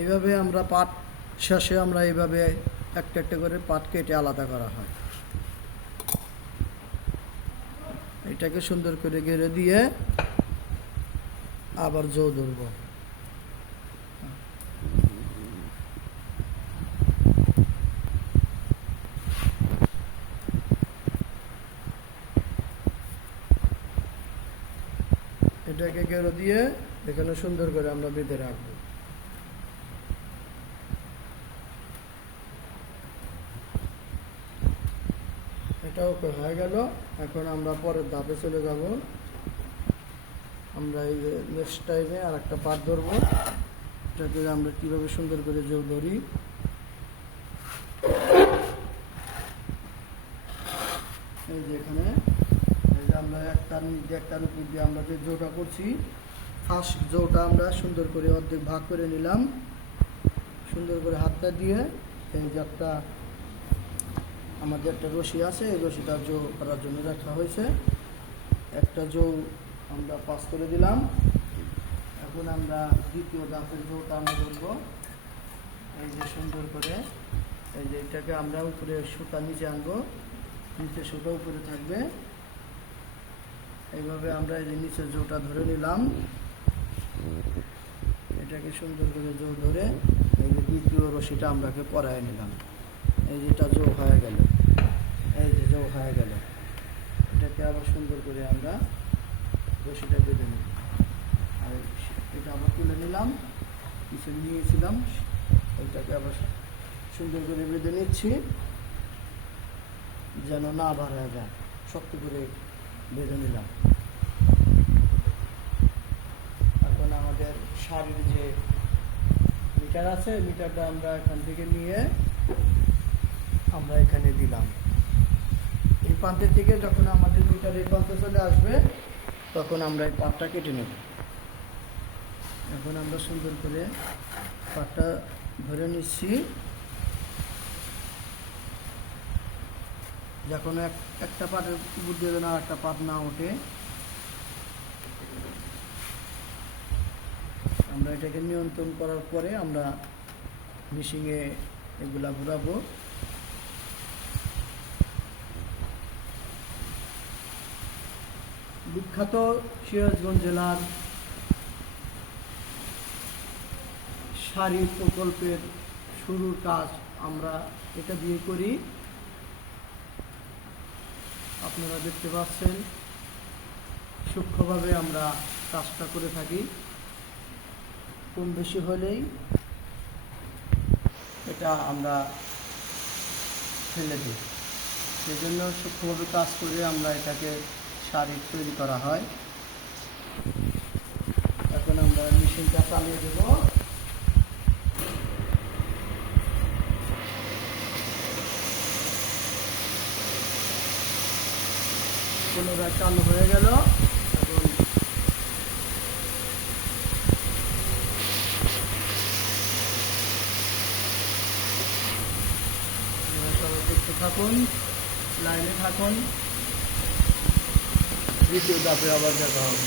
এইভাবে আমরা পাট শেষে আমরা এইভাবে একটা একটা করে পাট কেটে আলাদা করা হয়। এটাকে সুন্দর করে ঘিরে দিয়ে আবার জো ধরব। এটাকে ঘেরো দিয়ে এখানে সুন্দর করে আমরা বেঁধে রাখবো। এটাও হয়ে গেল। এখন আমরা পরের ধাপে চলে যাব। আমরা এই যে নেক্সট টাইমে আর একটা পাট ধরবো, এটাকে আমরা কিভাবে সুন্দর করে জো ধরি। এই যে এখানে এই যে আমরা একটার উপর দিয়ে আমরা যে জোটা করছি, ফার্স্ট জোটা আমরা সুন্দর করে অর্ধেক ভাগ করে নিলাম। সুন্দর করে হাতটা দিয়ে এই যে একটা আমাদের একটা রশি আছে, এই রশিটা জো করার জন্য রাখা হয়েছে। একটা জো আমরা পাস করে দিলাম। এখন আমরা দ্বিতীয় ধাপের জোটা আমরা ধরবো। এই যে সুন্দর করে এই যে এটাকে আমরা উপরে সুতা নিচে আনবো, নিচে সুতা উপরে থাকবে। এইভাবে আমরা এই যে নিচে জোটা ধরে নিলাম। এটাকে সুন্দর করে জো ধরে এই যে দ্বিতীয় রশিটা আমরাকে পরায় নিলাম। এই যেটা জো হয়ে গেল, এই যে জো হয়ে গেল। এটাকে আবার সুন্দর করে আমরা রশিটা বেঁধে নিই। আর এটা আবার তুলে নিলাম, কিছু নিয়েছিলাম, ওইটাকে আবার সুন্দর করে বেঁধে নিচ্ছি যেন না বার হয়ে যায়। শক্ত করে বেঁধে নিলাম। এখন আমাদের শাড়ির যে মিটার আছে, মিটারটা আমরা এখান থেকে নিয়ে আমরা এখানে দিলাম। এই প্রান্তের থেকে যখন আমাদের মিটার এই প্রান্তে চলে আসবে তখন আমরা এই পাটটা কেটে নেব। এখন আমরা সুন্দর করে পাটটা ধরে নিচ্ছি। যখন একটা পাটের উপর দিয়ে যেন একটা পাট না ওঠে, আমরা এটাকে নিয়ন্ত্রণ করার পরে আমরা মেশিনে এগুলা ঘোরাবো। বিখ্যাত সিরাজগঞ্জ জেলার শাড়ি প্রকল্পের শুরুর কাজ আমরা এটা দিয়ে করি। আপনারা দেখতে পাচ্ছেন সূক্ষ্মভাবে আমরা কাজটা করে থাকি। কম বেশি হলেই এটা আমরা ফেলে দিই, সেজন্য সূক্ষ্মভাবে কাজ করে আমরা এটাকে শাড়ি তৈরি করা হয়। এখন আমরা মেশিনটা চালিয়ে দেব। পুনরায় চালু হয়ে গেল। এখন সবাই দেখতে থাকুন, লাইনে থাকুন। দ্বিতীয় ধাপে আবার দেখা হবে।